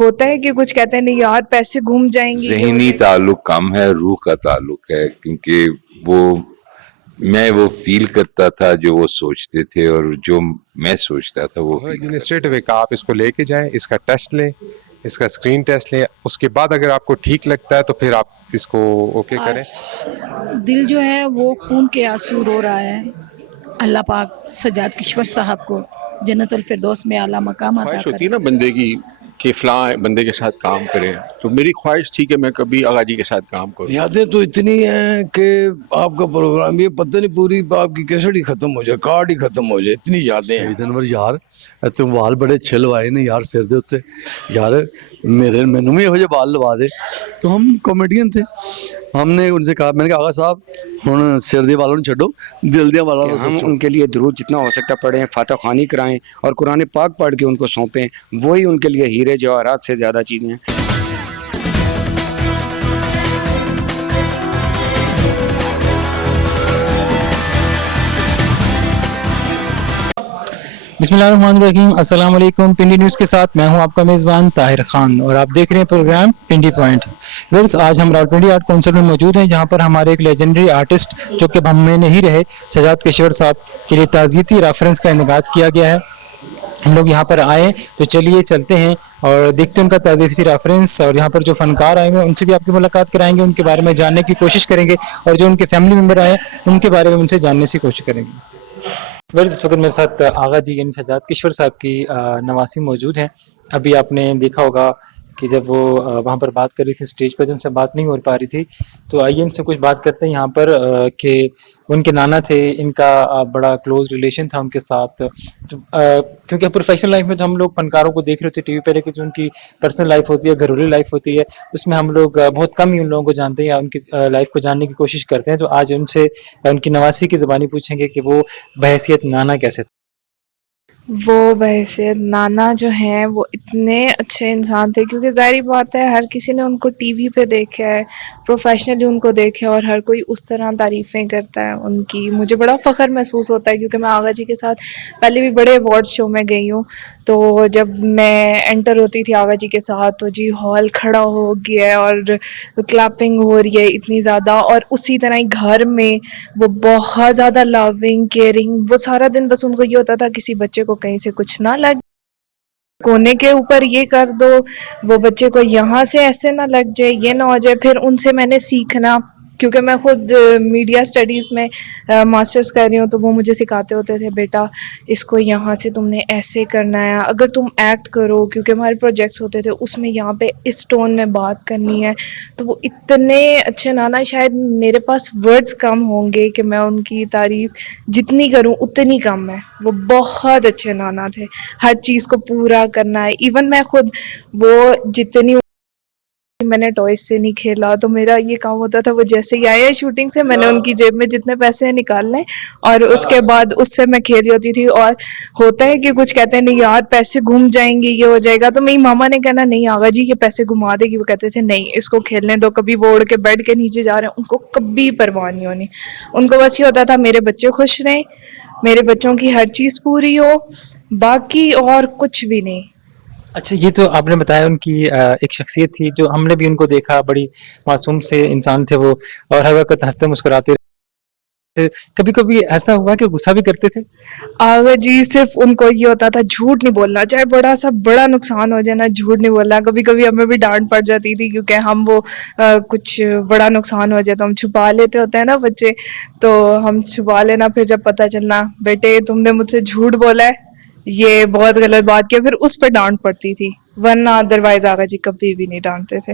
ہوتا ہے کہ کچھ کہتے ہیں نہیں یار پیسے گھوم جائیں گے. ذہنی تعلق کم ہے، روح کا تعلق ہے، کیونکہ میں وہ فیل کرتا تھا جو وہ سوچتے تھے، اور جو میں سوچتا تھا وہ ایڈمنسٹریٹو کہ آپ اس کو لے کے جائیں، اس کا ٹیسٹ لیں، اس کا اسکرین ٹیسٹ لیں، اس کے بعد اگر آپ کو ٹھیک لگتا ہے تو پھر آپ اس کو اوکے کریں. دل جو ہے وہ خون کے آنسو رو رہا ہے. اللہ پاک سجاد کشور صاحب کو جنت الفردوس میں اعلیٰ مقام عطا خواہش ہوتی کرے. ہے نا بندے کی کہ فلاں بندے کے ساتھ کام کریں، تو میری خواہش تھی کہ میں کبھی آغا جی کے ساتھ کام کروں. یادیں تو اتنی ہیں کہ آپ کا پروگرام یہ پتہ نہیں پوری آپ کی کیسٹ ہی ختم ہو جائے، کارڈ ہی ختم ہو جائے، اتنی یادیں ہیں. شہید انور یار تم وال بڑے اچھے لوائے نے یار سر دے اتنے یار، مینوں بھی یہو جہے وال لوا دے. تو ہم کامیڈین تھے، ہم نے ان سے کہا، میں نے کہا آغا صاحب ہن سر دے والوں چھڈو، دل دے والوں ہم ان کے لیے درود جتنا ہو سکتا پڑھیں، فاتح خوانی کرائیں اور قرآن پاک پڑھ کے ان کو سونپیں. وہی ان کے لیے ہیرے جواہرات سے زیادہ چیزیں ہیں. بسم اللہ الرحمن الرحیم. السلام علیکم. پنڈی نیوز کے ساتھ میں ہوں آپ کا میزبان طاہر خان، اور آپ دیکھ رہے ہیں پروگرام پنڈی پوائنٹ. ویئرز آج ہم راولپنڈی آرٹ کونسل میں موجود ہیں، جہاں پر ہمارے ایک لیجنڈری آرٹسٹ جو کہ ہم میں نہیں رہے، سجاد کشور صاحب کے لیے تعزیتی ریفرنس کا انعقاد کیا گیا ہے. ہم لوگ یہاں پر آئے تو چلیے چلتے ہیں اور دیکھتے ہیں ان کا تعزیتی ریفرنس، اور یہاں پر جو فنکار آئے ہیں ان سے بھی آپ کی ملاقات کرائیں گے، ان کے بارے میں جاننے کی کوشش کریں گے، اور جو ان کے فیملی ممبر آئے ان کے بارے میں ان سے جاننے کی کوشش کریں گے. اس وقت میرے ساتھ آغا جی یعنی سجاد کشور صاحب کی نواسی موجود ہیں. ابھی آپ نے دیکھا ہوگا کہ جب وہ وہاں پر بات کر رہی تھی اسٹیج پر، ان سے بات نہیں ہو پا رہی تھی، تو آئیے ان سے کچھ بات کرتے ہیں یہاں پر کہ ان کے نانا تھے، ان کا بڑا کلوز ریلیشن تھا ان کے ساتھ، کیونکہ پروفیشنل لائف میں تو ہم لوگ فنکاروں کو دیکھ رہے تھے ٹی وی پہ، لیکن جو ان کی پرسنل لائف ہوتی ہے، گھریلو لائف ہوتی ہے، اس میں ہم لوگ بہت کم ہی ان لوگوں کو جانتے ہیں یا ان کی لائف کو جاننے کی کوشش کرتے ہیں. تو آج ان سے ان کی نواسی کی زبانی پوچھیں گے کہ وہ بحیثیت نانا کیسے تھے. وہ بحیثیت نانا جو ہیں وہ اتنے اچھے انسان تھے، کیونکہ ظاہری بات ہے ہر کسی نے ان کو ٹی وی پہ دیکھا ہے، پروفیشنلی ان کو دیکھا ہے، اور ہر کوئی اس طرح تعریفیں کرتا ہے ان کی. مجھے بڑا فخر محسوس ہوتا ہے کیونکہ میں آغا جی کے ساتھ پہلے بھی بڑے ایوارڈ شو میں گئی ہوں، تو جب میں انٹر ہوتی تھی آغا جی کے ساتھ تو جی ہال کھڑا ہو گیا ہے اور کلیپنگ ہو رہی ہے اتنی زیادہ، اور اسی طرح ہی گھر میں وہ بہت زیادہ لونگ کیئرنگ. وہ سارا دن بس ان کو یہ ہوتا تھا کسی بچے کو کہیں سے کچھ نہ لگ، کونے کے اوپر یہ کر دو، وہ بچے کو یہاں سے ایسے نہ لگ جائے، یہ نہ ہو جائے. پھر ان سے میں نے سیکھنا، کیونکہ میں خود میڈیا اسٹڈیز میں ماسٹرز کر رہی ہوں، تو وہ مجھے سکھاتے ہوتے تھے بیٹا اس کو یہاں سے تم نے ایسے کرنا ہے، اگر تم ایکٹ کرو، کیونکہ ہمارے پروجیکٹس ہوتے تھے اس میں یہاں پہ اس ٹون میں بات کرنی ہے. تو وہ اتنے اچھے نانا، شاید میرے پاس ورڈز کم ہوں گے کہ میں ان کی تعریف جتنی کروں اتنی کم ہے. وہ بہت اچھے نانا تھے، ہر چیز کو پورا کرنا ہے. ایون میں خود وہ جتنی میں نے ٹوائز سے نہیں کھیلا، تو میرا یہ کام ہوتا تھا وہ جیسے ہی آئے شوٹنگ سے میں نے ان کی جیب میں جتنے پیسے ہیں نکالنے، اور اس کے بعد اس سے میں کھیل رہی ہوتی تھی. اور ہوتا ہے کہ کچھ کہتے ہیں نہیں یار پیسے گھوم جائیں گے، یہ ہو جائے گا، تو میری ماما نے کہنا نہیں آغا جی یہ پیسے گھما دے گی. وہ کہتے تھے نہیں اس کو کھیلنے دو. کبھی وہ اڑ کے بیڈ کے نیچے جا رہے ہیں ان کو کبھی پرواہ نہیں ہونی. ان کو بس یہ ہوتا تھا میرے بچے خوش رہیں، میرے بچوں کی ہر چیز پوری ہو، باقی اور کچھ بھی نہیں. اچھا، یہ تو آپ نے بتایا ان کی ایک شخصیت تھی جو ہم نے بھی ان کو دیکھا، بڑی معصوم سے انسان تھے وہ، اور ہر وقت ہنستے مسکراتے تھے. کبھی کبھی ایسا ہوا کہ غصہ بھی کرتے تھے؟ آغا جی صرف ان کو یہ ہوتا تھا جھوٹ نہیں بولنا، چاہے بڑا سا بڑا نقصان ہو جائے نا، جھوٹ نہیں بولنا. کبھی کبھی ہمیں بھی ڈانٹ پڑ جاتی تھی کیونکہ ہم وہ کچھ بڑا نقصان ہو جائے تو ہم چھپا لیتے ہوتے ہیں نا بچے، تو ہم چھپا لینا. پھر جب پتہ چلنا بیٹے تم نے مجھ سے جھوٹ بولا ہے، یہ بہت غلط بات کیا، پھر اس پہ ڈانٹ پڑتی تھی، ورنہ ادروائز آغا جی کبھی بھی نہیں ڈانٹتے تھے.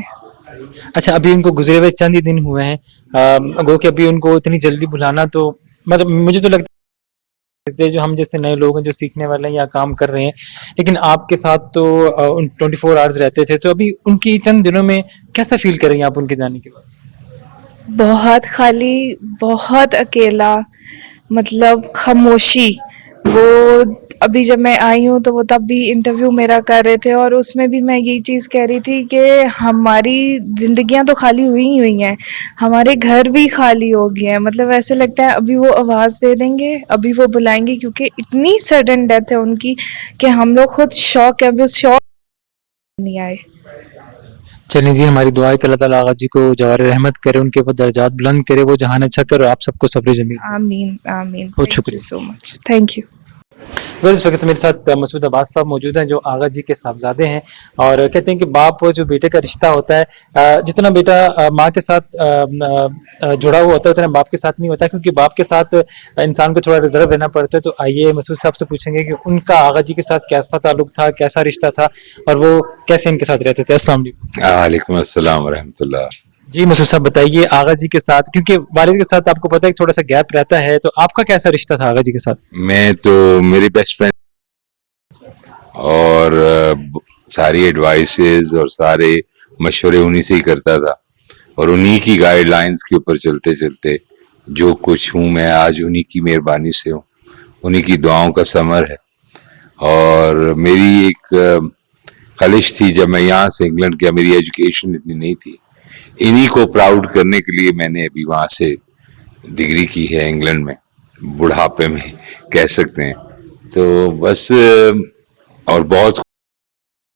اچھا، ابھی ان کو گزرے ہوئے چند ہی دن ہوئے ہیں، گو کہ ابھی ان کو اتنی جلدی بلانا تو مطلب مجھے تو لگتا ہے جو ہم جیسے نئے لوگ ہیں جو سیکھنے والے ہیں یا کام کر رہے ہیں، لیکن آپ کے ساتھ تو 24 آورز رہتے تھے، تو ابھی ان کی چند دنوں میں کیسا فیل کریں گے آپ ان کے جانے کے بعد؟ بہت خالی، بہت اکیلا، مطلب خاموشی. وہ ابھی جب میں آئی ہوں تو وہ تب بھی انٹرویو میرا کر رہے تھے، اور اس میں بھی میں یہی چیز کہہ رہی تھی کہ ہماری زندگیاں تو خالی ہوئی ہی ہوئی ہیں، ہمارے گھر بھی خالی ہو گئے ہیں. مطلب ایسے لگتا ہے ابھی وہ آواز دے دیں گے، ابھی وہ بلائیں گے، کیونکہ اتنی سڈن ڈیتھ ہے ان کی کہ ہم لوگ خود شوق ہے. ابھی اس شوق नहीं आए। चलिए जी, हमारी दुआ है कि अल्लाह ताला आगा जी को जवार रहमत करे, उनके ऊपर दर्जात बुलंद करे, वो जहान अच्छा करे और आप सबको सब्र जमील। आमीन आमीन। बहुत Thank शुक्रिया। you so much. Thank you. इस वक्त मेरे साथ मसूद अब्बास साहब मौजूद हैं जो आगा जी के साहबजादे हैं, और कहते हैं कि बाप जो बेटे का रिश्ता होता है, जितना बेटा माँ के साथ जुड़ा हुआ होता है उतना बाप के साथ नहीं होता, क्योंकि बाप के साथ इंसान को थोड़ा रिजर्व रहना पड़ता है। तो आइए मसूद साहब से पूछेंगे कि उनका आगा जी के साथ कैसा ताल्लुक था, कैसा रिश्ता था, और वो कैसे इनके साथ रहते थे। अस्सलाम वालेकुम। वालेकुम अस्सलाम व रहमतुल्लाह। जी मसूद साहब बताइए, आगा जी के साथ, क्योंकि वालिद के साथ आपको पता है कि थोड़ा सा गैप रहता है, तो आपका कैसा रिश्ता था आगा जी के साथ? मैं तो मेरी बेस्ट फ्रेंड और सारी एडवाइसेस और सारे मशवरे उन्हीं से ही करता था, और उन्हीं की गाइडलाइंस के ऊपर चलते चलते जो कुछ हूँ मैं आज उन्हीं की मेहरबानी से हूँ, उन्हीं की दुआओं का समर है। और मेरी एक ख्वाहिश थी जब मैं यहाँ से इंग्लैंड गया, मेरी एजुकेशन इतनी नहीं थी, इन्हीं को प्राउड करने के लिए मैंने अभी वहाँ से डिग्री की है इंग्लैंड में, बुढ़ापे में कह सकते हैं। तो बस और बहुत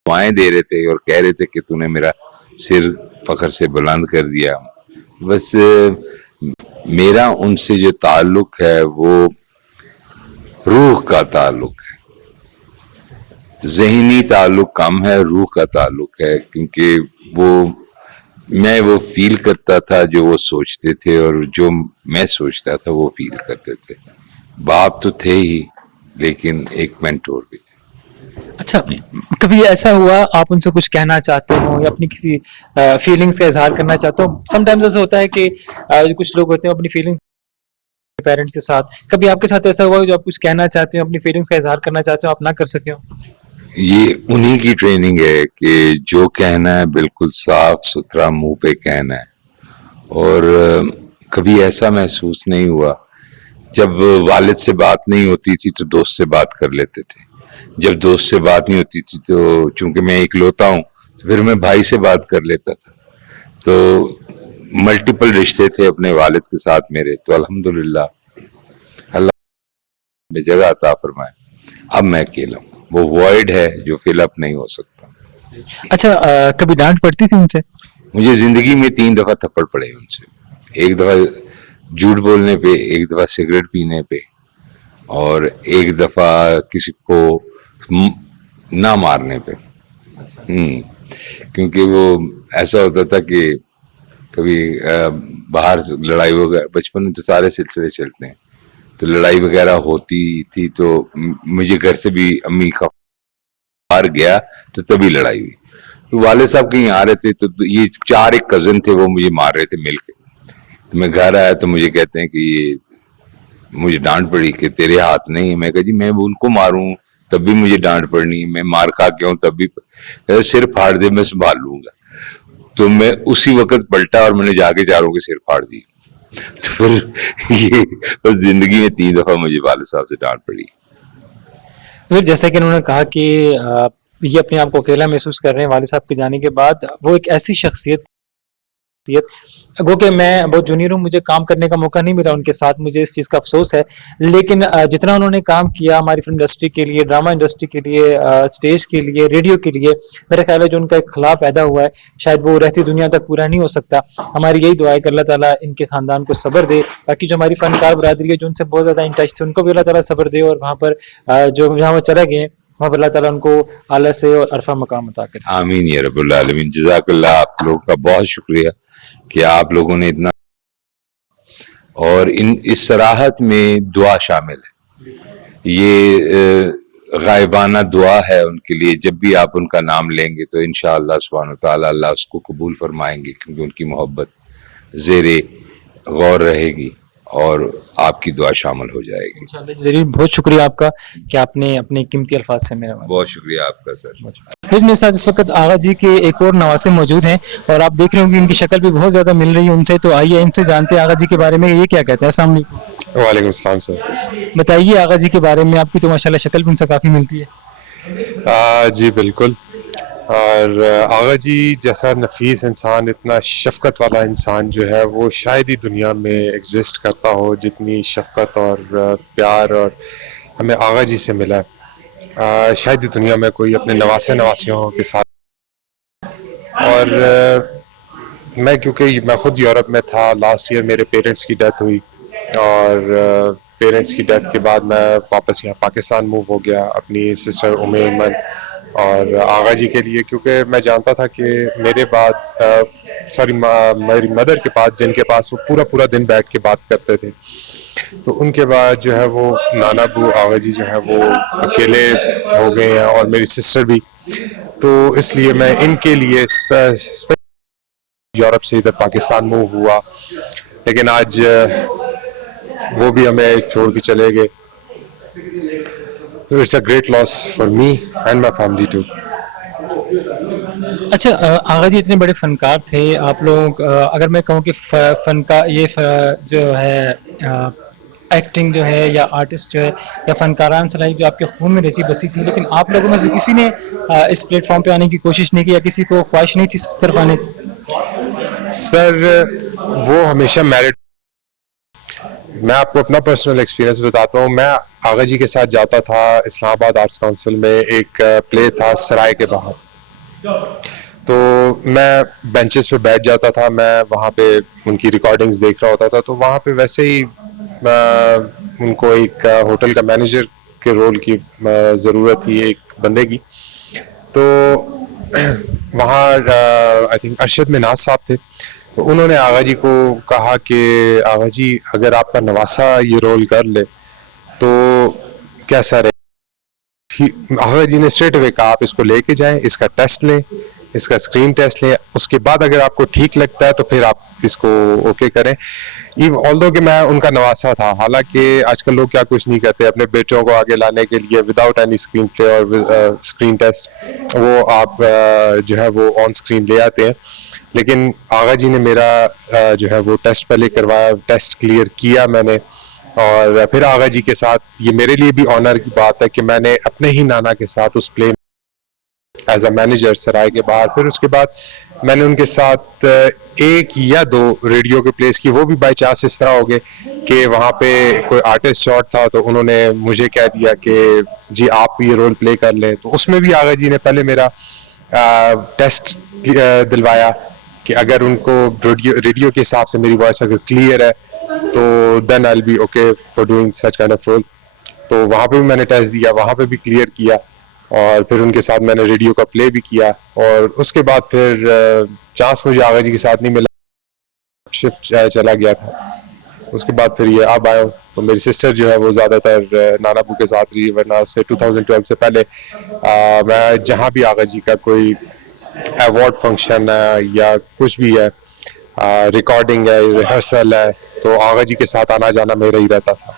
दुआएं दे रहे थे और कह रहे थे कि तूने मेरा सिर फख्र से बुलंद कर दिया। बस मेरा उनसे जो ताल्लुक है वो रूह का ताल्लुक है, ज़हनी ताल्लुक कम है, रूह का ताल्लुक है, क्योंकि मैं वो फील करता था जो वो सोचते थे, और जो मैं सोचता था वो फील करते थे। बाप तो थे ही, लेकिन एक मेंटोर भी थे। अच्छा, कभी ऐसा हुआ आप उनसे कुछ कहना चाहते हो या अपनी किसी फीलिंग्स का इजहार करना चाहते हो? समटाइम्स ऐसा होता है कि कुछ लोग होते हैं अपनी फीलिंग्स पेरेंट्स के साथ, कभी आपके साथ ऐसा हुआ जो आप कुछ कहना चाहते हो, अपनी फीलिंग्स का इजहार करना चाहते हो, आप ना कर सके हो? ये उन्हीं की ट्रेनिंग है कि जो कहना है बिल्कुल साफ सुथरा मुंह पे कहना है, और कभी ऐसा महसूस नहीं हुआ। जब वालिद से बात नहीं होती थी तो दोस्त से बात कर लेते थे, जब दोस्त से बात नहीं होती थी तो चूंकि मैं इकलौता हूँ तो फिर मैं भाई से बात कर लेता था। तो मल्टीपल रिश्ते थे अपने वालिद के साथ मेरे, तो अल्हम्दुलिल्लाह अल्लाह में जगह अता फरमाए। अब मैं अकेला हूँ, वो वॉइड है जो फिलअप नहीं हो सकता। अच्छा, कभी डांट पड़ती थी उनसे? मुझे जिंदगी में 3 दफा थप्पड़ पड़े उनसे, एक दफा झूठ बोलने पे, एक दफा सिगरेट पीने पे, और एक दफा किसी को ना मारने पे। क्योंकि वो ऐसा होता था कि कभी बाहर लड़ाई वगैरह, बचपन में तो सारे सिलसिले चलते हैं, तो लड़ाई वगैरह होती थी तो मुझे घर से भी अम्मी का बाहर गया तो तभी लड़ाई हुई। तो वाले साहब कहीं आ रहे थे तो ये 4 एक कजन थे, वो मुझे मार रहे थे मिलके। तो मैं घर आया तो मुझे कहते हैं कि ये मुझे डांट पड़ी कि तेरे हाथ नहीं है। मैं कहा जी मैं उनको मारूं तब भी मुझे डांट पड़नी, मैं मार खा के हूं तब भी। सिर फाड़ दे मैं संभाल लूंगा। तो मैं उसी वक्त पलटा और मैंने जाके 4 के सिर फाड़ दी। तो फिर ये बस जिंदगी में 3 दफा मुझे वाले साहब से डांट पड़ी। फिर जैसा कि उन्होंने कहा कि ये अपने आप को अकेला महसूस कर रहे हैं वालिद साहब के जाने के बाद, वो एक ऐसी शख्सियत गो कि मैं बहुत जूनियर हूँ, मुझे काम करने का मौका नहीं मिला उनके साथ, मुझे इस चीज़ का अफसोस है। लेकिन जितना उन्होंने काम किया हमारी फिल्म इंडस्ट्री के लिए, ड्रामा इंडस्ट्री के लिए, स्टेज के लिए, रेडियो के लिए, मेरा ख्याल है जो उनका एक खिलाफ पैदा हुआ है शायद वो रहती दुनिया तक पूरा नहीं हो सकता। हमारी यही दुआ है कि अल्लाह ताला इनके खानदान को सब्र दे। बाकी जो हमारी फनकार बरादरी है जो उनसे बहुत ज़्यादा इन टच थे, उनको भी अल्लाह ताला सब्र दे, और वहाँ पर जो जहाँ वो चले गए वहाँ पर अल्लाह ताला उनको आला से और अरफा मकाम अता करे। आमीन या रब्बुल आलमीन। जज़ाकल्लाह, आप लोगों का बहुत शुक्रिया कि आप लोगों ने इतना, और इस सराहत में दुआ शामिल है। ये गायबाना दुआ है उनके लिए, जब भी आप उनका नाम लेंगे तो इंशाअल्लाह सुब्हानहू तआला अल्लाह उसको कबूल फरमाएंगे, क्योंकि उनकी मोहब्बत ज़ेरे गौर रहेगी और आपकी दुआ शामिल हो जाएगी इंशाअल्लाह। जरूर, बहुत शुक्रिया आपका कि आपने अपने कीमती अल्फाज से मेरा बहुत शुक्रिया आपका सर। फिर मेरे साथ इस वक्त आगा जी के एक और नवासे मौजूद हैं, और आप देख रहे होंगे इनकी शक्ल भी बहुत ज्यादा मिल रही है उनसे, तो आइए इनसे जानते हैं आगा जी के बारे में ये क्या कहते हैं। अस्सलाम वालेकुम। वालेकुम सलाम सर। बताइए आगा जी के बारे में, आपकी तो माशाल्लाह शक्ल भी उनसे काफी मिलती है। जी बिल्कुल, और आगा जी जैसा नफीस इंसान, इतना शफकत वाला इंसान जो है वो शायद ही दुनिया में एग्जिस्ट करता हो, जितनी शफकत और प्यार और हमें आगा जी से मिला है। शायद ही दुनिया में कोई अपने नवासियों के साथ اور میں کیونکہ میں خود یورپ میں تھا، لاسٹ ایئر میرے پیرنٹس کی ڈیتھ ہوئی، اور پیرنٹس کی ڈیتھ کے بعد میں واپس یہاں پاکستان موو ہو گیا اپنی سسٹر ایمن اور آغا جی کے لیے، کیونکہ میں جانتا تھا کہ میرے بعد میری مدر کے پاس، جن کے پاس وہ پورا دن بیٹھ کے بات کرتے تھے، تو ان کے بعد جو ہے وہ نانا ابو آغا جی جو ہے وہ اکیلے ہو گئے ہیں، اور میری سسٹر بھی، تو اس لیے میں ان کے لیے یورپ سے ادھر پاکستان موو ہوا، لیکن آج وہ بھی ہمیں چھوڑ کے چلے گئے، تو it's a great loss for me and my family too. اچھا آغا جی اتنے بڑے فنکار تھے، آپ لوگ اگر میں کہوں کہ فنکار یہ جو ہے ایکٹنگ جو ہے یا آرٹسٹ جو ہے یا فنکاران صلاحیت جو آپ کے خون میں رچی بسی تھی، لیکن آپ لوگوں میں سے کسی نے اس پلیٹ فارم پہ آنے کی کوشش نہیں کی، یا کسی کو خواہش نہیں تھی اس طرف آنے کی؟ سر وہ ہمیشہ میرٹ، میں آپ کو اپنا پرسنل ایکسپیرینس بتاتا ہوں، میں آغا جی کے ساتھ جاتا تھا اسلام آباد آرٹس کونسل میں، ایک پلے تھا سرائے کے باہر، تو میں بینچز پہ بیٹھ جاتا تھا، میں وہاں پہ ان کی ریکارڈنگز دیکھ رہا ہوتا تھا، تو وہاں پہ ویسے ہی ان کو ایک ہوٹل کا مینیجر کے رول کی ضرورت تھی ایک بندے کی، تو وہاں آئی تھنک ارشد مناز صاحب تھے، تو انہوں نے آغا جی کو کہا کہ آغا جی اگر آپ کا نواسا یہ رول کر لے تو کیسا رہے؟ آغا جی نے اسٹریٹ اوے کہا آپ اس کو لے کے جائیں، اس کا ٹیسٹ لیں، اس کا اسکرین ٹیسٹ لیں، اس کے بعد اگر آپ کو ٹھیک لگتا ہے تو پھر آپ اس کو اوکے کریں۔ آلدو کہ میں ان کا نواسا تھا، حالانکہ آج کل لوگ کیا کچھ نہیں کرتے اپنے بیٹوں کو آگے لانے کے لیے، وداؤٹ اینی اسکرین پلے اور اسکرین ٹیسٹ وہ آپ جو ہے وہ آن اسکرین لے آتے ہیں، لیکن آغا جی نے میرا جو ہے وہ ٹیسٹ پہلے کروایا، ٹیسٹ کلیئر کیا میں نے، اور پھر آغا جی کے ساتھ یہ میرے لیے بھی آنر کی بات ہے کہ میں نے اپنے ہی نانا کے ساتھ اس پلے ایز اے مینیجر سرائے کے باہر، پھر اس کے بعد میں نے ان کے ساتھ ایک یا دو ریڈیو کے پلیس کی، وہ بھی بائی چانس اس طرح ہو گئے کہ وہاں پہ کوئی آرٹسٹ شاٹ تھا تو انہوں نے مجھے کہہ دیا کہ جی آپ یہ رول پلے کر لیں، تو اس میں بھی آغا جی نے پہلے میرا ٹیسٹ دلوایا کہ اگر ان کو ریڈیو کے حساب سے میری وائس اگر کلیئر ہے تو then I will be okay for doing such kind of role, تو وہاں پہ بھی میں نے ٹیسٹ دیا، وہاں پہ بھی کلیئر کیا، اور پھر ان کے ساتھ میں نے ریڈیو کا پلے بھی کیا، اور اس کے بعد پھر چانس مجھے آغا جی کے ساتھ نہیں ملا، شفٹ چلا گیا تھا، اس کے بعد پھر یہ اب آیا ہوں، تو میری سسٹر جو ہے وہ زیادہ تر نانا ابو کے ساتھ رہی، ورنہ اس سے 2012 سے پہلے میں جہاں بھی آغا جی کا کوئی ایوارڈ فنکشن ہے یا کچھ بھی ہے، ریکارڈنگ ہے، ریہرسل ہے، تو آغا جی کے ساتھ آنا جانا میرا ہی رہتا تھا۔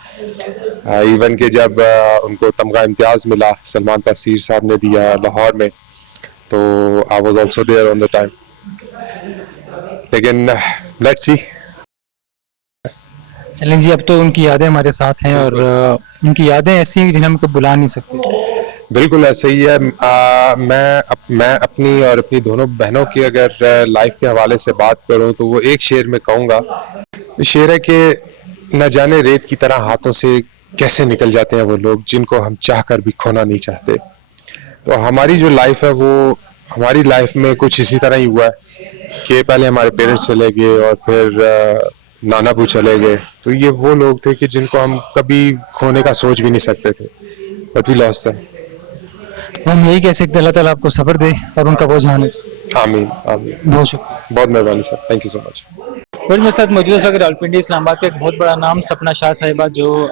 ایون کہ جب ان کو تمغہ امتیاز ملا سلمان تاثیر صاحب نے دیا لاہور میں، تو I was also there on the time, لیکن لیٹس سی۔ چلیں جی، اب تو ان کی یادیں ہمارے ساتھ ہیں، اور ان کی یادیں ایسی ہیں جنہیں ہم کو بلا نہیں سکتے۔ بالکل ایسا ہی ہے، میں اپنی اور اپنی دونوں بہنوں کی اگر لائف کے حوالے سے بات کروں تو وہ ایک شعر میں کہوں گا، شعر ہے کہ نہ جانے ریت کی طرح ہاتھوں سے کیسے نکل جاتے ہیں وہ لوگ جن کو ہم چاہ کر بھی کھونا نہیں چاہتے۔ تو ہماری جو لائف ہے وہ ہماری لائف میں کچھ اسی طرح ہی ہوا ہے کہ پہلے ہمارے پیرنٹس چلے گئے اور پھر نانا ابو چلے گئے، تو یہ وہ لوگ تھے کہ جن کو ہم کبھی کھونے کا سوچ بھی نہیں سکتے تھے، بٹ وی لاسٹ دیم۔ ہم یہی کہہ سکتے ہیں اللہ تعالیٰ آپ کو صبر دے اور ان کا بوجھ آنے دے۔ آمین آمین، بہت شکریہ، بہت مہربانی سر، تھینک یو سو مچ۔ اور میرے ساتھ موجود ہے راولپنڈی اسلام آباد کا ایک بہت بڑا نام سپنا شاہ صاحبہ، جو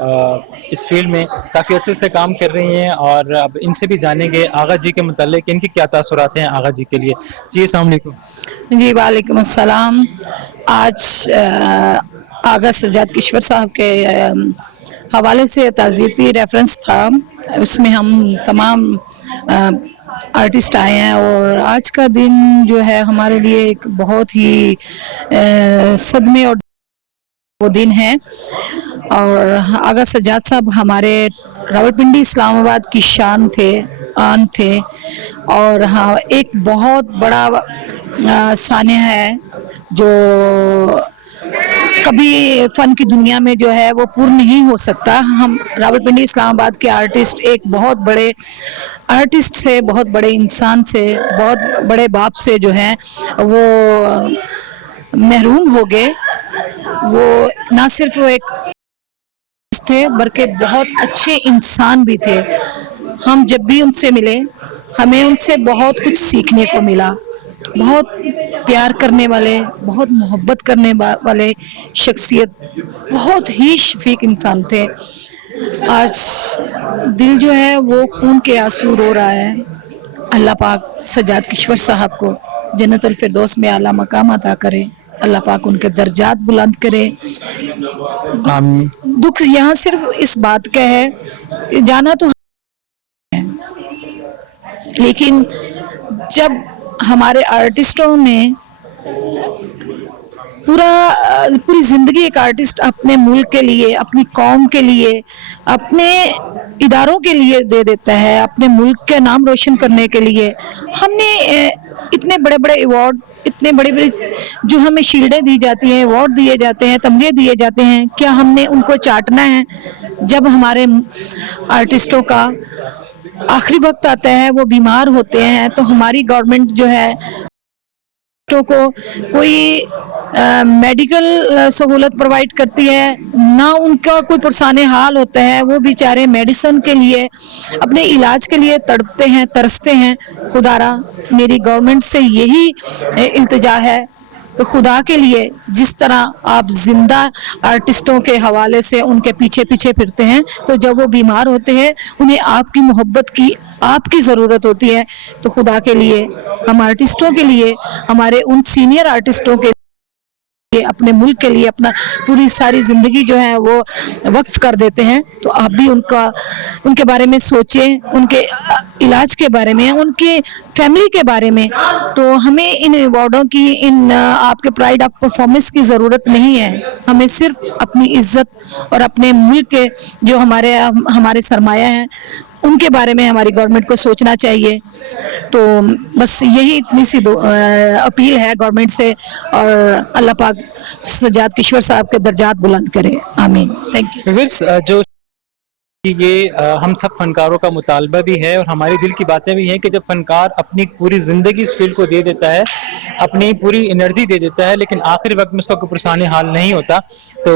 اس فیلڈ میں کافی عرصے سے کام کر رہی ہیں، اور اب ان سے بھی جانیں گے آغا جی کے متعلق ان کی کیا تاثرات ہیں آغا جی کے لیے۔ جی السلام علیکم۔ جی وعلیکم السلام۔ آج آغا سجاد کشور صاحب کے حوالے سے تعزیتی ریفرنس تھا، اس میں ہم تمام آرٹسٹ آئے ہیں، اور آج کا دن جو ہے ہمارے لیے ایک بہت ہی صدمے اور وہ دن ہے، اور آغا سجاد صاحب ہمارے راولپنڈی اسلام آباد کی شان تھے، آن تھے، اور ہاں ایک بہت بڑا سانحہ ہے جو کبھی فن کی دنیا میں جو ہے وہ پور نہیں ہو سکتا۔ ہم راولپنڈی اسلام آباد کے آرٹسٹ ایک بہت بڑے आर्टिस्ट से, बहुत बड़े इंसान से, बहुत बड़े बाप से जो है वो महरूम हो गए। वो ना सिर्फ वो एक थे बल्कि बहुत अच्छे इंसान भी थे। हम जब भी उनसे मिले हमें उनसे बहुत कुछ सीखने को मिला। बहुत प्यार करने वाले, बहुत मोहब्बत करने वाले शख्सियत, बहुत ही शफीक इंसान थे। आज दिल जो है वो खून के आंसू रो रहा है। अल्लाह पाक सज्जाद किश्वर साहब को जन्नतुल फिरदौस में आला मकाम अता करे। अल्लाह पाक उनके दर्जात बुलंद करे। दुख यहाँ सिर्फ इस बात का है, जाना तो है, लेकिन जब हमारे आर्टिस्टों में पूरी जिंदगी एक आर्टिस्ट अपने मुल्क के लिए, अपनी कौम के लिए, अपने इदारों के लिए दे देता है, अपने मुल्क का नाम रोशन करने के लिए। हमने इतने बड़े बड़े अवार्ड, इतने बड़े बड़े जो हमें शील्डें दी जाती हैं, अवार्ड दिए जाते हैं, तमगे दिए जाते हैं, क्या हमने उनको चाटना है? जब हमारे आर्टिस्टों का आखिरी वक्त आता है, वो बीमार होते हैं, तो हमारी गवर्नमेंट जो है को कोई मेडिकल सहूलत प्रोवाइड करती है ना, उनका कोई पुरसाने हाल होता है। वो बेचारे मेडिसिन के लिए, अपने इलाज के लिए तड़पते हैं, तरसते हैं। खुदारा मेरी गवर्नमेंट से यही इल्तिजा है कि खुदा के लिए जिस तरह आप जिंदा आर्टिस्टों के हवाले से उनके पीछे पीछे फिरते हैं, तो जब वो बीमार होते हैं उन्हें आपकी मोहब्बत की, आपकी ज़रूरत होती है। तो खुदा के लिए, हम आर्टिस्टों के लिए, हमारे उन सीनियर आर्टिस्टों के लिए, अपने मुल्क के लिए अपना पूरी सारी ज़िंदगी जो है वो वक्फ कर देते हैं। तो आप भी उनके बारे में सोचें, उनके इलाज के बारे में, उनके फैमिली के बारे में। तो हमें इन अवार्डों की, इन आपके प्राइड ऑफ परफॉर्मेंस की ज़रूरत नहीं है। हमें सिर्फ अपनी इज्जत और अपने मुल्क के जो हमारे सरमाया हैं उनके बारे में हमारी गवर्नमेंट को सोचना चाहिए। तो बस यही इतनी सी अपील है गवर्नमेंट से, और अल्लाह पाक सज्जाद किश्वर साहब के दर्जात बुलंद करे। आमीन। Thank you. जो ये हम सब फनकारों का मुतालबा भी है और हमारे दिल की बातें भी हैं कि जब फनकार अपनी पूरी ज़िंदगी इस फील्ड को दे देता है, अपनी पूरी एनर्जी दे देता है, लेकिन आखिरी वक्त में उसका कोई पुरसाने हाल नहीं होता, तो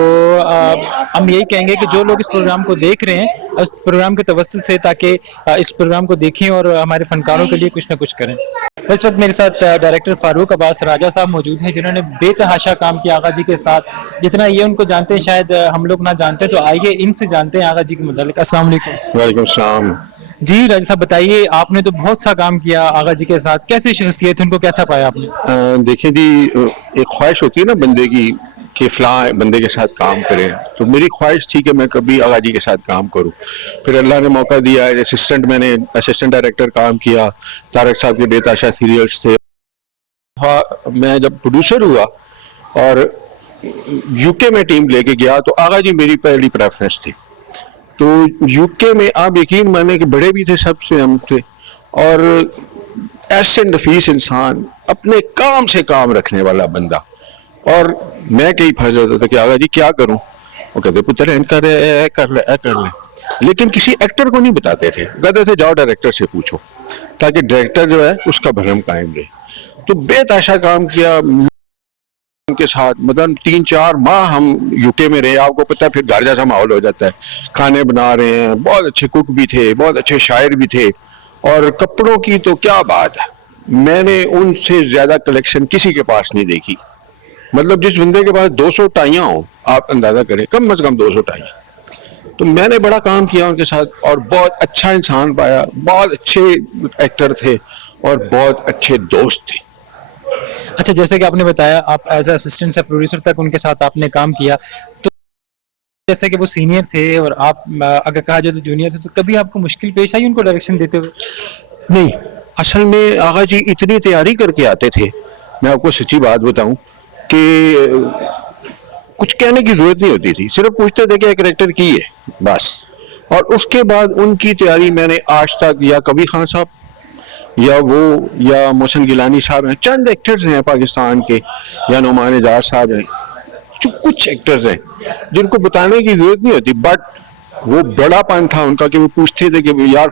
हम यही कहेंगे कि जो लोग इस प्रोग्राम को देख रहे हैं, उस प्रोग्राम के तवस्सुत से ताकि इस प्रोग्राम को देखें और हमारे फनकारों के लिए कुछ ना कुछ करें। इस वक्त मेरे साथ डायरेक्टर फारूक अब्बास राजा साहब मौजूद हैं, जिन्होंने बेतहाशा काम किया आगा जी के साथ। जितना ये उनको जानते हैं शायद हम लोग ना जानते, तो आइए इनसे जानते हैं आगा जी के मुतालिक। अस्सलाम वालेकुम। वालेकुम सलाम। जी राजा साहब बताइए, आपने तो बहुत सा काम किया आगा जी के साथ, कैसी शख्सियत है, उनको कैसा पाया आपने? देखिए जी, एक ख्वाहिश होती है ना बंदे की कि फ़लाँ बंदे के साथ काम करें, तो मेरी ख्वाहिश थी कि मैं कभी आगा जी के साथ काम करूं। फिर अल्लाह ने मौका दिया, मैंने असिस्टेंट डायरेक्टर काम किया, तारक साहब के बेताशा सीरियल्स थे। हाँ, मैं जब प्रोड्यूसर हुआ और यूके में टीम लेके गया, तो आगा जी मेरी पहली प्रेफरेंस थी। तो यूके में आप यकीन माने कि बड़े भी थे, सबसे हम थे, और ऐसे नफीस इंसान, अपने काम से काम रखने वाला बंदा। और मैं कई फंस जाता था कि आगा जी क्या करूं, वो कहते पुत्र कर ले, लेकिन किसी एक्टर को नहीं बताते थे, कहते थे जाओ डायरेक्टर से पूछो, ताकि डायरेक्टर जो है उसका भरम कायम रहे। तो बेताशा काम किया उनके साथ, मतलब 3-4 माह हम यूके में रहे। आपको पता है फिर घर जैसा माहौल हो जाता है, खाने बना रहे हैं, बहुत अच्छे कुक भी थे, बहुत अच्छे शायर भी थे, और कपड़ों की तो क्या बात है, मैंने उनसे ज्यादा कलेक्शन किसी के पास नहीं देखी। मतलब जिस बंदे के पास 200 टाइयां हो, आप अंदाजा करें, कम से कम 200 टाइयां। तो मैंने बड़ा काम किया उनके साथ, और बहुत अच्छा इंसान पाया, बहुत अच्छे एक्टर थे और बहुत अच्छे दोस्त थे। अच्छा, जैसे कि आपने बताया आप एज असिस्टेंट से प्रोड्यूसर तक उनके साथ आपने काम किया, तो जैसे कि वो सीनियर थे और आप अगर कहा जाए तो जूनियर थे, तो कभी आपको मुश्किल पेश आई उनको डायरेक्शन देते हुए? नहीं, असल में आगा जी इतनी तैयारी करके आते थे, मैं आपको सच्ची बात बताऊं कि कुछ कहने की जरूरत नहीं होती थी, सिर्फ पूछते थे कि एक कैरेक्टर की है बस। और उसके बाद उनकी तैयारी मैंने आज तक, या कबीर खान साहब या वो या मोहसिन गिलानी साहब हैं, चंद एक्टर्स हैं पाकिस्तान के, या नुमान एजाज साहब हैं, जो कुछ एक्टर्स हैं जिनको बताने की जरूरत नहीं होती, बट वो बड़ापन था उनका कि वो पूछते थे कि यार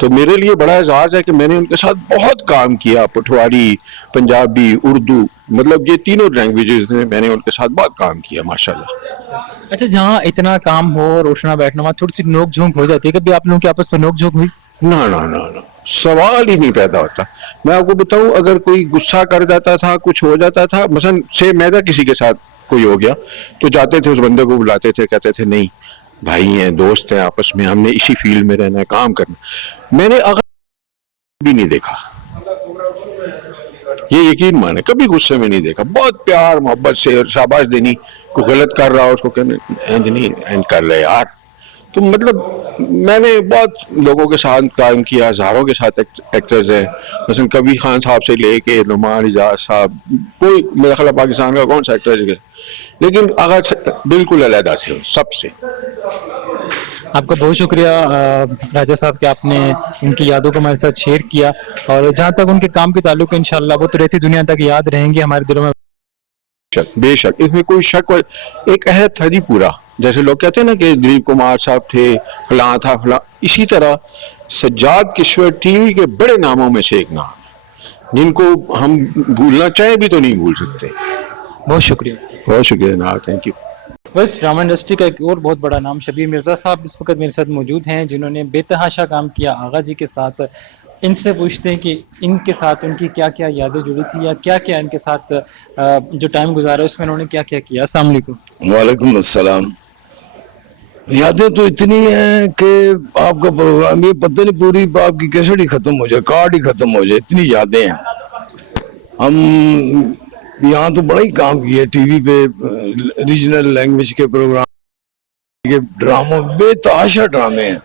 تو میرے لیے بڑا اعزاز ہے کہ میں نے ان کے ساتھ بہت کام کیا. پٹھواری, پنجابی, اردو, مطلب یہ تینوں لینگویجز میں میں نے ان کے ساتھ بہت کام کیا ماشاءاللہ. اچھا, جہاں اتنا کام ہو اور اٹھنا بیٹھنا وہاں تھوڑی سی نوک جھونک ہو جاتی ہے, کبھی آپ لوگوں کے آپس میں نوک جھونک ہوئی؟ نہ سوال ہی نہیں پیدا ہوتا. میں آپ کو بتاؤں, اگر کوئی غصہ کر جاتا تھا, کچھ ہو جاتا تھا, مثلا سے میرا کسی کے ساتھ کوئی ہو گیا, تو جاتے تھے اس بندے کو بلاتے تھے, کہتے تھے نہیں بھائی ہیں, دوست ہیں, آپس میں ہم نے اسی فیلڈ میں رہنا ہے, کام کرنا. میں نے اگر بھی نہیں دیکھا, یہ یقین مانے, کبھی غصے میں نہیں دیکھا. بہت پیار محبت سے اور شاباش دینی. کوئی غلط کر رہا ہو اس کو کہنا نہیں کر لے یار. تو مطلب میں نے بہت لوگوں کے ساتھ کام کیا, ہزاروں کے ساتھ ایکٹرز ہیں, مثلا کبیر خان صاحب سے لے کے نعمان اجاز صاحب, کوئی میرا خیال پاکستان کا کون سا ایکٹر ہے, لیکن اگر بالکل علیحدہ تھے سب سے. آپ کا بہت شکریہ راجہ صاحب کہ آپ نے ان کی یادوں کو ہمارے ساتھ شیئر کیا, اور جہاں تک ان کے کام کے تعلق انشاءاللہ وہ تو رہتی دنیا تک یاد رہیں گے ہمارے دلوں میں. بے شک, اس میں کوئی شک. ایک عہد تھا جی پورا, جیسے لوگ کہتے ہیں نا کہ دلیپ کمار صاحب تھے, فلاں تھا فلاں, اسی طرح سجاد کشور ٹی وی کے بڑے ناموں میں سے ایک نام, جن کو ہم بھولنا چاہیں بھی تو نہیں بھول سکتے. بہت شکریہ. بہت شکریہ جناب, تھینک یو. بس ڈرامہ انڈسٹری کا ایک اور بہت بڑا نام شبیر مرزا صاحب اس وقت میرے ساتھ موجود ہیں, جنہوں نے بے تحاشا کام کیا آغا جی کے ساتھ. ان سے پوچھتے ہیں کہ ان کے ساتھ ان کی کیا کیا یادیں جڑی تھی, یا کیا کیا ان کے ساتھ جو ٹائم گزارا اس میں انہوں نے کیا کیا کیا. السلام علیکم. وعلیکم السلام. یادیں تو اتنی ہیں کہ آپ کا پروگرام یہ پتہ نہیں پوری آپ کی کیسٹ ہی ختم ہو جائے, کارڈ ہی ختم ہو جائے, اتنی یادیں ہیں. ہم یہاں تو بڑا ہی کام کیا ٹی وی پہ, ریجنل لینگویج کے پروگرام کے ڈراموں, بے تحاشا ڈرامے ہیں.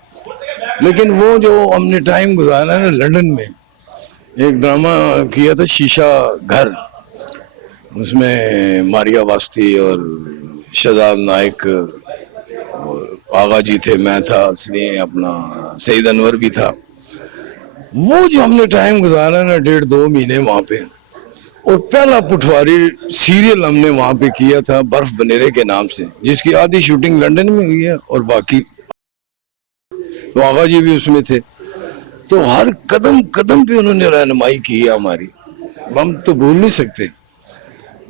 لیکن وہ جو ہم نے ٹائم گزارا ہے نا لندن میں, ایک ڈرامہ کیا تھا شیشہ گھر, اس میں ماریا واسطی اور شہزاد نائک اور آغا جی تھے, میں تھا, اپنا سعید انور بھی تھا. وہ جو ہم نے ٹائم گزارا نا 1.5-2 مہینے وہاں پہ, اور پہلا پٹھواری سیریل ہم نے وہاں پہ کیا تھا برف بنیرے کے نام سے, جس کی آدھی شوٹنگ لندن میں ہوئی ہے اور باقی تو آغا جی بھی اس میں تھے. تو ہر قدم قدم پہ انہوں نے رہنمائی کی ہے ہماری, ہم تو بھول نہیں سکتے.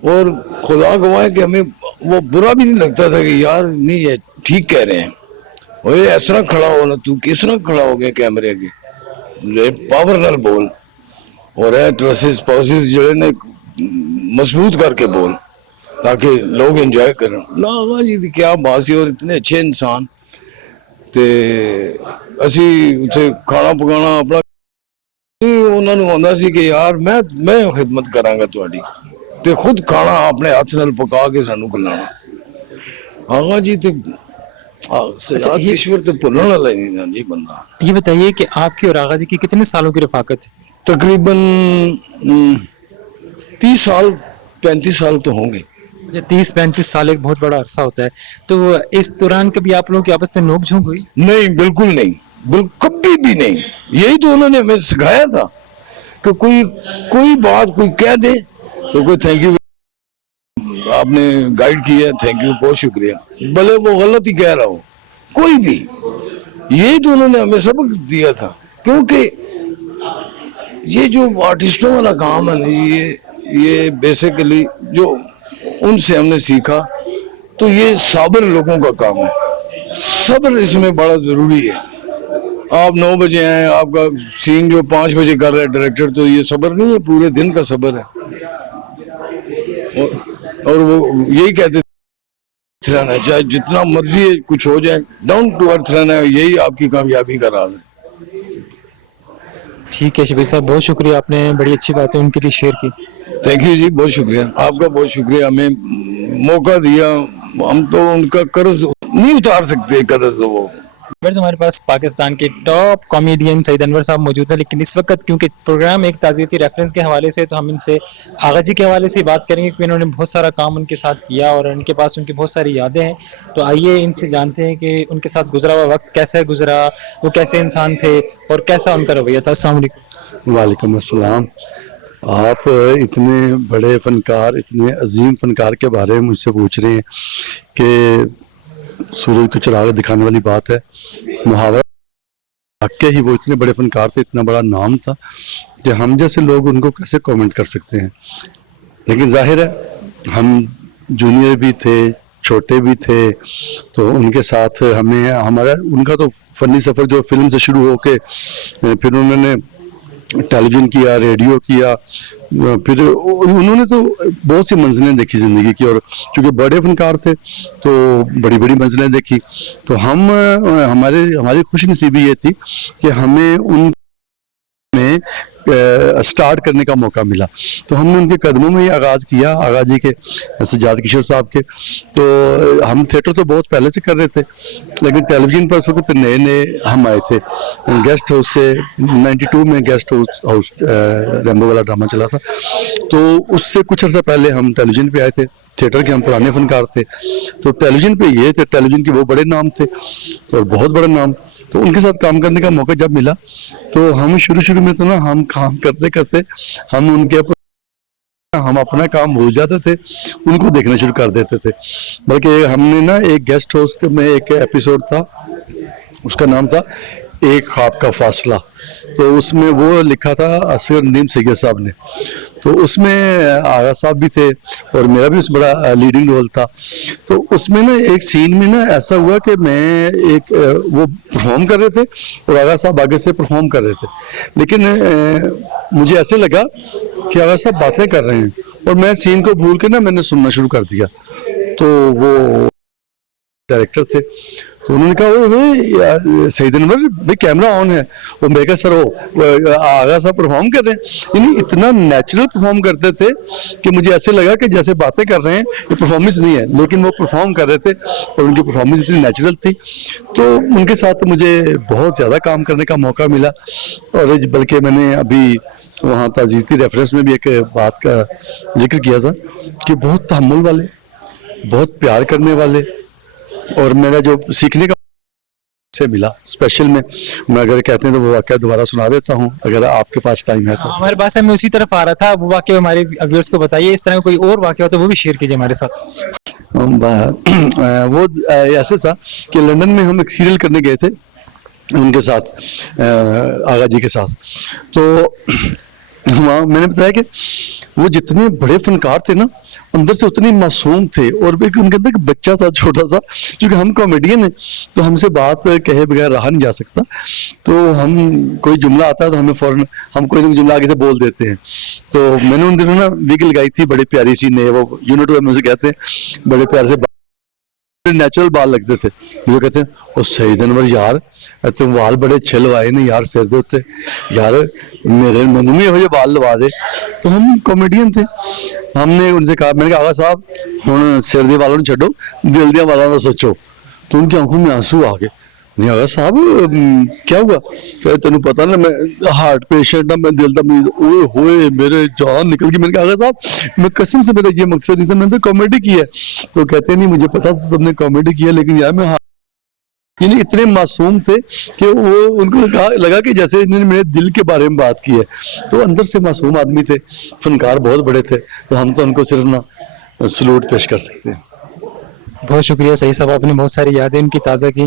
اور خدا گواہ کہ ہمیں وہ برا بھی نہیں لگتا تھا کہ یار نہیں یہ ٹھیک کہہ رہے ہیں, وہ اس طرح کھڑا ہو نا, تو کس طرح کھڑا ہو گیا کیمرے کے, پاور نال بول, اور ٹرسز پاسز جو ہے نا مضبوط کر کے بول تاکہ لوگ انجوائے کریں. آغا جی کیا بات سی, اور اتنے اچھے انسان تے. اسی اتنے کھانا پکانا اپنا انہوں نے آتا سی کہ یار میں خدمت کراں گا تہاڈی, تے خود کھانا اپنے ہاتھ نال پکا کے سانو کھلانا. آغا جی تے سجاد کشور تے بھولن والا ہی نہیں جی بندہ. یہ بتائیے کہ آپ کی اور آغا جی کی کتنے سالوں کی رفاقت ہے؟ تقریباً 30 سال 35 سال تو ہوں گے. 30-35 سال ایک بہت بڑا عرصہ ہوتا ہے, تو اس دوران کبھی آپ لوگوں کی آپس میں نوک جھونک ہوئی؟ نہیں, بالکل نہیں, کبھی بھی نہیں. یہی تو انہوں نے ہمیں سکھایا تھا کہ کوئی بات کوئی کہہ دے تو کوئی تھینک یو, آپ نے گائیڈ کیا ہے, تھینک یو, بہت شکریہ, بھلے وہ غلط ہی کہہ رہا ہو, کوئی بھی. یہی تو انہوں نے ہمیں سبق دیا تھا, کیونکہ یہ جو آرٹسٹوں والا کام ہے نا, یہ بیسیکلی جو ان سے ہم نے سیکھا, تو یہ صابر لوگوں کا کام ہے. صبر اس میں بڑا ضروری ہے. آپ 9 بجے آئیں, آپ کا سین جو 5 بجے کر رہا ہے ڈائریکٹر, تو یہ صبر نہیں ہے, پورے دن کا صبر ہے. اور وہ یہی کہتے رہنا, چاہے جتنا مرضی کچھ ہو جائے, ڈاؤن ٹو ارتھ رہنا ہے, یہی آپ کی کامیابی کا راز ہے. ٹھیک ہے شبیر صاحب, بہت شکریہ, آپ نے بڑی اچھی باتیں ان کے لیے شیئر کی. تھینک یو جی, بہت شکریہ آپ کا, بہت شکریہ, ہمیں موقع دیا. ہم تو ان کا قرض نہیں اتار سکتے, قرض وہ. ہمارے پاس پاکستان کے ٹاپ کامیڈین سعید انور صاحب موجود ہیں, لیکن اس وقت کیونکہ پروگرام ایک تعزیتی ریفرنس کے حوالے سے, تو ہم ان سے آغا جی کے حوالے سے بات کریں گے, کیونکہ انہوں نے بہت سارا کام ان کے ساتھ کیا اور ان کے پاس ان کی بہت ساری یادیں ہیں. تو آئیے ان سے جانتے ہیں کہ ان کے ساتھ گزرا ہوا وقت کیسے گزرا, وہ کیسے انسان تھے اور کیسا ان کا رویہ تھا. السلام علیکم. وعلیکم السلام. آپ اتنے بڑے فنکار, اتنے عظیم فنکار کے بارے میں مجھ سے پوچھ رہے ہیں کہ سورج کو چراغ دکھانے والی بات ہے. محاورہ वाकई ही वो इतने बड़े फनकार थे, इतना बड़ा नाम था कि हम जैसे लोग उनको कैसे कमेंट कर सकते हैं। लेकिन जाहिर है हम जूनियर भी थे, छोटे भी थे, तो उनके साथ हमें हमारा उनका तो फनी सफ़र जो फिल्म से शुरू होके फिर उन्होंने टेलीविज़न किया, रेडियो किया, फिर उन्होंने तो बहुत सी मंजिलें देखी ज़िंदगी की, और चूँकि बड़े फनकार थे तो बड़ी बड़ी मंजिलें देखी। तो हमारी खुश नसीबी ये थी कि हमें उन में स्टार्ट करने का मौका मिला, तो हमने उनके कदमों में ही आगाज़ किया, आगा जी के, सज्जाद किशोर साहब के। तो हम थिएटर तो बहुत पहले से कर रहे थे, लेकिन टेलीविज़न पर उस वक्त नए नए हम आए थे। गेस्ट हाउस से 92 में गेस्ट हाउस रैम्बो वाला ड्रामा चला था, तो उससे कुछ अर्सा पहले हम टेलीविज़न पे आए थे। थिएटर के हम पुराने फनकार थे, तो टेलीविज़न पे ये थे, टेलीविज़न के वो बड़े नाम थे और बहुत बड़ा नाम। तो उनके साथ काम करने का मौका जब मिला तो हम शुरू में तो ना हम काम करते करते हम अपना काम भूल जाते थे, उनको देखना शुरू कर देते थे। बल्कि हमने ना एक गेस्ट हाउस में एक एपिसोड था, उसका नाम था एक ख्वाब का फासला, तो उसमें वो लिखा था असगर नदीम सैयद साहब ने। तो उसमें आगा साहब भी थे और मेरा भी उस बड़ा लीडिंग रोल था। तो उसमें ना एक सीन में ना ऐसा हुआ कि मैं वो परफॉर्म कर रहे थे और आगा साहब आगे से परफॉर्म कर रहे थे, लेकिन मुझे ऐसे लगा कि आगा साहब बातें कर रहे हैं और मैं सीन को भूल के ना मैंने सुनना शुरू कर दिया। तो वो डायरेक्टर थे, तो उन्होंने कहा वो सईद अनवर भाई कैमरा ऑन है। वो मैं कहा सर वो आगा साहब परफॉर्म कर रहे हैं। यानी इतना नेचुरल परफॉर्म करते थे कि मुझे ऐसे लगा कि जैसे बातें कर रहे हैं, ये परफॉर्मेंस नहीं है, लेकिन वो परफॉर्म कर रहे थे और उनकी परफॉर्मेंस इतनी नेचुरल थी। तो उनके साथ मुझे बहुत ज़्यादा काम करने का मौका मिला, और बल्कि मैंने अभी वहाँ ताज़ीती रेफरेंस में भी एक बात का जिक्र किया था कि बहुत तहम्मुल वाले, बहुत प्यार करने वाले, और मेरा जो सीखने का से मिला स्पेशल में, मैं अगर कहते हैं तो वो वाक़या दोबारा सुना देता हूँ अगर आपके पास टाइम है तो। हमारे पास है, मैं उसी तरफ आ रहा था, वो वाक़या हमारे व्यूअर्स को बताइए। इस तरह का कोई और वाक़या हो तो वो भी शेयर कीजिए हमारे साथ। वो ऐसे था कि लंदन में हम एक सीरियल करने गए थे उनके साथ, आगा जी के साथ। तो वहाँ मैंने बताया कि वो जितने बड़े फनकार थे ना, अंदर से उतने मासूम थे, और एक उनके अंदर एक बच्चा था छोटा सा, क्योंकि हम कॉमेडियन हैं तो हमसे बात कहे बगैर रहा नहीं जा सकता। तो हम कोई जुमला आता है तो हमें फौरन हम कोई ना कोई जुमला आगे से बोल देते हैं। तो मैंने उन दिनों ना विग लगाई थी बड़ी प्यारी सी, ने वो यूनिट में से कहते हैं बड़े प्यारे से नेचुरल बाल लगते थे। वो कहते हैं ओ सईद अनवर यार तुम वाल बड़े अच्छे लवाए ने यार सिर दे उत्ते, यार मैनू भी ये बाल लवा दे। तो हम कॉमेडियन थे, हमने उनसे कहा, मैंने कहा आगा साहब हुण सिर दे वालों छड्डो, दिल दे वालों का सोचो। तो उनकी आंखों में आंसू आ गए। नहीं आगा साहब क्या हुआ? क्या तेन पता ना मैं हार्ट पेशेंट, मैं दिल का ओए होए मेरे जान निकल गई। मैंने कहा आगा साहब मैं कसम से मेरा ये मकसद नहीं था, मैंने तो कॉमेडी की है। तो कहते नहीं मुझे पता था तुमने कॉमेडी किया, लेकिन यार मैं यानी इतने मासूम थे कि वो उनको लगा कि जैसे इन्होंने मेरे दिल के बारे में बात की है। तो अंदर से मासूम आदमी थे, फनकार बहुत बड़े थे, तो हम तो उनको सिर्फ ना सलूट पेश कर सकते हैं। बहुत शुक्रिया सही साहब, आपने बहुत सारी यादें उनकी ताज़ा की।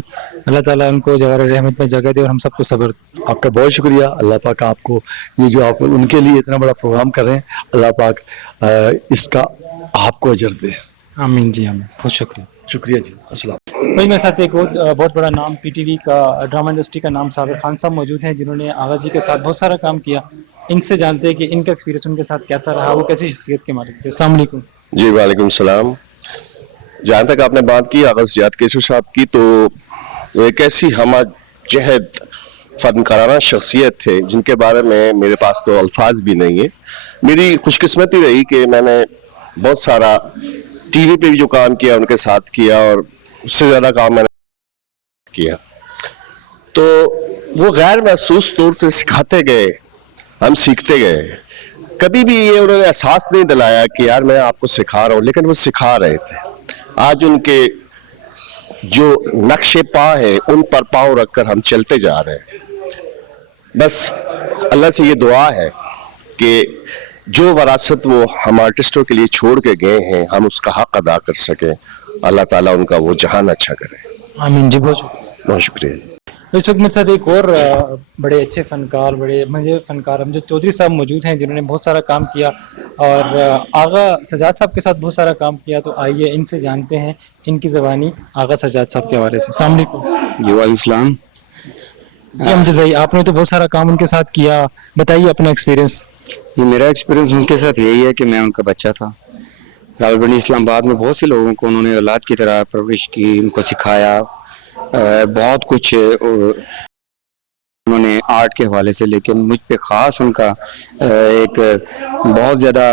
अल्लाह ताला उनको जवार रहमत में जगह दे और हम सबको सब्र। आपका बहुत शुक्रिया। अल्लाह पाक आपको ये जो आप उनके लिए इतना बड़ा प्रोग्राम कर रहे हैं, अल्लाह पाक इसका आपको अजर दे। आमीन जी आमीन, बहुत शुक्रिया। शुक्रिया जी, अस्सलाम। भाई मेरे साथ एक बहुत बड़ा नाम पीटीवी का ड्रामा इंडस्ट्री का नाम साबिर खान साहब मौजूद हैं, जिन्होंने आगा जी के साथ बहुत सारा काम किया। इनसे जानते हैं कि इनका एक्सपीरियंस उनके साथ कैसा रहा, वो कैसी शख्सियत के मालिक थे। अस्सलाम वालेकुम। जी वालेकुम सलाम। जहाँ तक आपने बात की आगा सज्जाद किशोर साहब की, तो एक ऐसी हमजहद फनकाराना शख्सियत थे जिनके बारे में मेरे पास तो अल्फाज भी नहीं है। मेरी खुशकिस्मती रही कि मैंने बहुत सारा टीवी पे भी जो काम किया उनके साथ किया, और उससे ज़्यादा काम मैंने किया। तो वो गैर महसूस तौर से सिखाते गए, हम सीखते गए। कभी भी ये उन्होंने एहसास नहीं दिलाया कि यार मैं आपको सिखा रहा हूँ, लेकिन वो सिखा रहे थे। आज उनके जो नक्शे पा है उन पर पाँव रखकर हम चलते जा रहे हैं। बस अल्लाह से ये दुआ है कि जो वरासत वो हम आर्टिस्टों के लिए छोड़ के गए हैं, हम उसका हक अदा कर सकें। अल्लाह ताला उनका वो जहान अच्छा करे। आमीन जी, बहुत शुक्रिया। बहुत शुक्रिया। इस वक्त मेरे साथ एक और बड़े अच्छे फनकार, बड़े मजे फनकार अमजद चौधरी साहब मौजूद हैं, जिन्होंने बहुत सारा काम किया और आगा सजाद साहब के साथ बहुत सारा काम किया। तो आइए इनसे जानते हैं इनकी ज़बानी आगा सजाद साहब के हवाले से। अस्सलाम वालेकुम। जी वालेकुम सलाम। जी अमजद भाई, आपने तो बहुत सारा काम उनके साथ किया, बताइए अपना एक्सपीरियंस। ये मेरा एक्सपीरियंस उनके साथ यही है कि मैं उनका बच्चा था। रावलपिंडी इस्लामाबाद में बहुत से लोगों को उन्होंने औलाद की तरह परवरिश की, उनको सिखाया, बहुत कुछ उन्होंने आर्ट के हवाले से, लेकिन मुझ पे ख़ास उनका एक बहुत ज़्यादा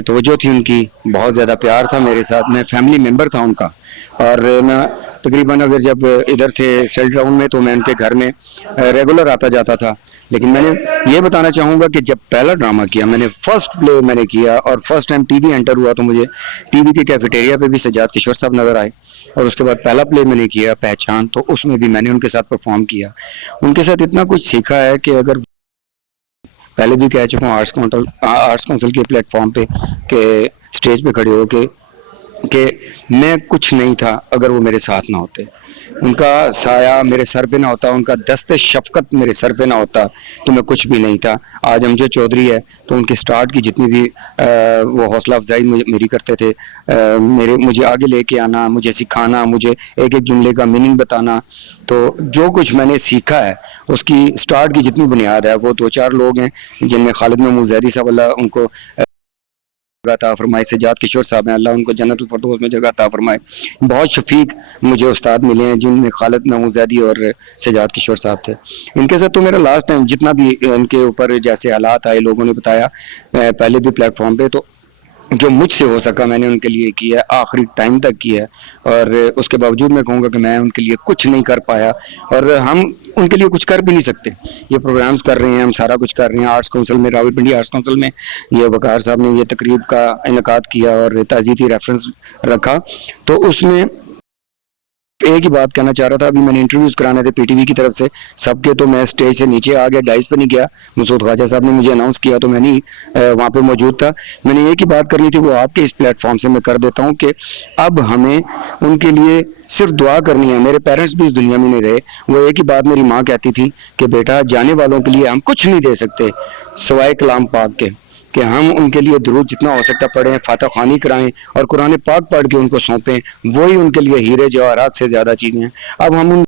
तवज्जो थी उनकी, बहुत ज़्यादा प्यार था मेरे साथ। मैं फैमिली मेम्बर था उनका, और मैं तकरीबन अगर जब इधर थे सेल टाउन में तो मैं उनके घर में रेगुलर आता जाता था। लेकिन मैंने ये बताना चाहूँगा कि जब पहला ड्रामा किया, मैंने फर्स्ट प्ले मैंने किया और फर्स्ट टाइम टीवी एंटर हुआ, तो मुझे टीवी के कैफेटेरिया पे भी सजाद किशोर साहब नज़र आए। और उसके बाद पहला प्ले मैंने किया पहचान, तो उसमें भी मैंने उनके साथ परफॉर्म किया। उनके साथ इतना कुछ सीखा है कि अगर पहले भी कह चुका हूँ आर्ट्स काउंसिल के प्लेटफॉर्म पे के स्टेज पे खड़े हो कि मैं कुछ नहीं था अगर वो मेरे साथ ना होते, उनका साया मेरे सर पे ना होता, उनका दस्ते शफकत मेरे सर पे ना होता, तो मैं कुछ भी नहीं था। आज अमजद चौधरी है तो उनके स्टार्ट की जितनी भी वो हौसला अफजाई मेरी करते थे, मुझे आगे लेके आना, मुझे सिखाना, मुझे एक एक जुमले का मीनिंग बताना, तो जो कुछ मैंने सीखा है उसकी स्टार्ट की जितनी बुनियाद है वो 2-4 लोग हैं, जिनमें खालिद महमूद जैदी साहब अल्लाह उनको अता फरमाए, सजाद किशोर साहब हैं अल्लाह उनको जन्नतुल फरदौस में जगह अता फरमाए। बहुत शफीक मुझे उस्ताद मिले हैं, जिनमें खालिद महमूद जैदी और सजाद किशोर साहब थे। इनके साथ तो मेरा लास्ट टाइम जितना भी इनके ऊपर जैसे हालात आए, लोगों ने बताया पहले भी प्लेटफॉर्म पे, तो जो मुझसे हो सका मैंने उनके लिए किया, आखिरी टाइम तक किया। और उसके बावजूद मैं कहूँगा कि मैं उनके लिए कुछ नहीं कर पाया, और हम उनके लिए कुछ कर भी नहीं सकते। ये प्रोग्राम्स कर रहे हैं, हम सारा कुछ कर रहे हैं। आर्ट्स काउंसिल में, रावलपिंडी आर्ट्स काउंसिल में ये वकार साहब ने ये तकरीब का इनकाद किया और ताज़ीती रेफरेंस रखा, तो उसमें एक ही बात कहना चाह रहा था। अभी मैंने इंटरव्यूज कराने थे पीटीवी की तरफ से सबके, तो मैं स्टेज से नीचे आ गया, डाइस पे नहीं गया। मसूद ख्वाजा साहब ने मुझे अनाउंस किया तो मैं नहीं वहाँ पे मौजूद था। मैंने एक ही बात करनी थी, वो आपके इस प्लेटफॉर्म से मैं कर देता हूँ कि अब हमें उनके लिए सिर्फ दुआ करनी है। मेरे पेरेंट्स भी इस दुनिया में नहीं रहे, वो एक ही बात मेरी माँ कहती थी कि बेटा जाने वालों के लिए हम कुछ नहीं दे सकते सिवाय कलाम पाक के, कि हम उनके लिए दुरूद जितना हो सकता पढ़ें, फातह ख़्वानी कराएं और कुरान पाक पढ़ के उनको सौंपें, वही उनके लिए हीरे जवाहरात से ज़्यादा चीज़ें हैं। अब हम उन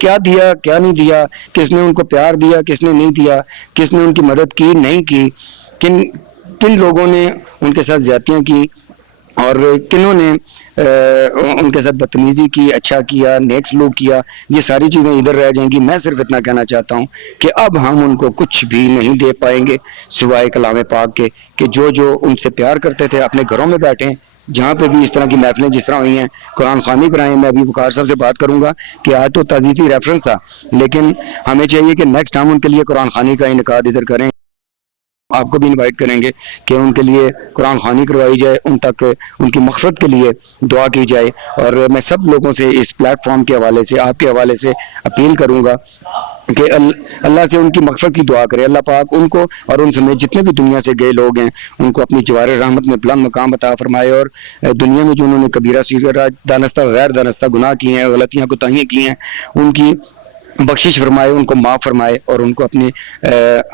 क्या दिया क्या नहीं दिया, किसने उनको प्यार दिया किसने नहीं दिया, किसने उनकी मदद की नहीं की, किन लोगों ने उनके साथ ज़्यादतियाँ की और किन्होंने उनके साथ बदतमीजी की, अच्छा किया, नेक सलूक किया, ये सारी चीज़ें इधर रह जाएंगी। मैं सिर्फ इतना कहना चाहता हूँ कि अब हम उनको कुछ भी नहीं दे पाएंगे सिवाय कलाम पाक के, कि जो उनसे प्यार करते थे अपने घरों में बैठें, जहाँ पे भी इस तरह की महफिलें जिस तरह हुई हैं, कुरान ख़्वानी कराएं। मैं अभी वकार साहब से बात करूँगा कि आज तो ताज़ीती रेफरेंस था, लेकिन हमें चाहिए कि नेक्स्ट हम उनके लिए कुरान ख़्वानी का इनकाद इधर करें। आपको भी इनवाइट करेंगे कि उनके लिए कुरान ख़्वानी करवाई जाए, उन तक उनकी मग़फ़िरत के लिए दुआ की जाए। और मैं सब लोगों से इस प्लेटफॉर्म के हवाले से, आपके हवाले से अपील करूँगा कि अल्लाह से उनकी मग़फ़िरत की दुआ करें। अल्लाह पाक उनको और उन समेत जितने भी दुनिया से गए लोग हैं उनको अपनी जवार रहमत में बुलंद मकाम अता फरमाए, और दुनिया में जो उन्होंने कबीरा सगीरा दानस्ता गैर दानस्ता गुनाह किए हैं, गलतियाँ कोताहियाँ की हैं, उनकी बख्शिश फरमाए, उनको माफ़ फरमाए और उनको अपने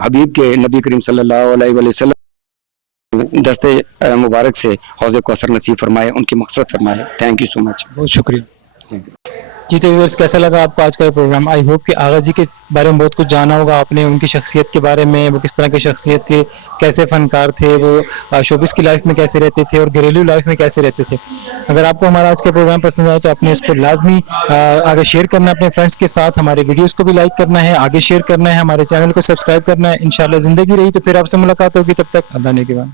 हबीब के नबी करीम सल्लल्लाहु अलैहि वसल्लम दस्ते मुबारक से हौज़ कौसर नसीब फरमाए, उनकी मग़फ़िरत फरमाए। Thank you so much. बहुत शुक्रिया। जी तो व्यूअर्स, कैसा लगा आपको आज का ये प्रोग्राम? आई होप कि आगा जी के बारे में बहुत कुछ जाना होगा आपने, उनकी शख्सियत के बारे में, वो किस तरह की शख्सियत थे, कैसे फ़नकार थे, वो शोबिस की लाइफ में कैसे रहते थे और घरेलू लाइफ में कैसे रहते थे। अगर आपको हमारा आज का प्रोग्राम पसंद आए तो आपने इसको लाजमी आगे शेयर करना है अपने फ्रेंड्स के साथ, हमारे वीडियोज़ को भी लाइक करना है, आगे शेयर करना है, हमारे चैनल को सब्सक्राइब करना है। इंशाल्लाह ज़िंदगी रही तो फिर आपसे मुलाकात होगी, तब तक अल्लाह ने के बाद।